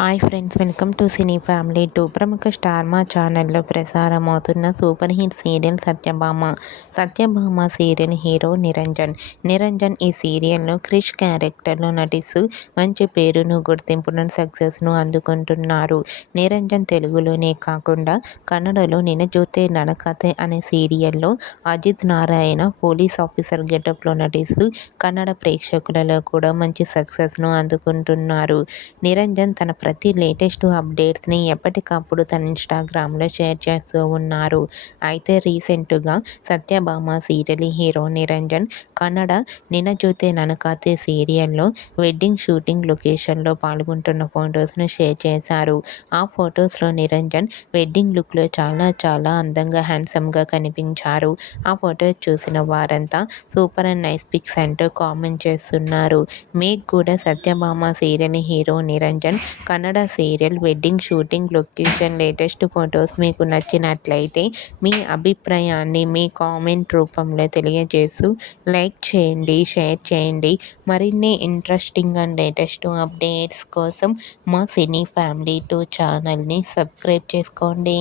Hi friends, welcome to cine family 2. ప్రముఖ star Maa ఛానల్లో ప్రసారమవుతున్న super hit serial Satyabhama serial hero Niranjan ఈ సీరియల్లో క్రిష్ క్యారెక్టర్లో నటిస్తూ మంచి పేరును, గుర్తింపును, సక్సెస్ను అందుకుంటున్నారు. నిరంజన్ తెలుగులోనే కాకుండా కన్నడలో నిన జోతే ననకథే అనే సీరియల్లో అజిత్ నారాయణ పోలీస్ ఆఫీసర్ గెటప్లో నటిస్తూ కన్నడ ప్రేక్షకులలో కూడా మంచి సక్సెస్ను అందుకుంటున్నారు. నిరంజన్ తన ప్రతి లేటెస్ట్ అప్డేట్స్ని ఎప్పటికప్పుడు తన ఇన్స్టాగ్రామ్లో షేర్ చేస్తూ ఉన్నారు. అయితే రీసెంట్గా సత్యభామ సీరియల్ హీరో నిరంజన్ కన్నడ నిన జోతే ననకథే సీరియల్లో వెడ్డింగ్ షూటింగ్ లొకేషన్లో పాల్గొంటున్న ఫొటోస్ను షేర్ చేశారు. ఆ ఫొటోస్లో నిరంజన్ వెడ్డింగ్ లుక్లో చాలా అందంగా హ్యాండ్సమ్గా కనిపించారు. ఆ ఫొటోస్ చూసిన వారంతా సూపర్ అండ్ నైస్ పిక్స్ అంటూ కామెంట్ చేస్తున్నారు. మీకు కూడా Satyabhama serial hero Niranjan Kannada serial wedding shooting location latest photos మీకు నచ్చినట్లయితే మీ అభిప్రాయాన్ని మీ కామెంట్ రూపంలో తెలియజేస్తూ లైక్ చేయండి, షేర్ చేయండి. మరిన్ని ఇంట్రెస్టింగ్ అండ్ లేటెస్ట్ అప్డేట్స్ కోసం మా సినీ ఫ్యామిలీ 2 ఛానల్ని సబ్స్క్రైబ్ చేసుకోండి.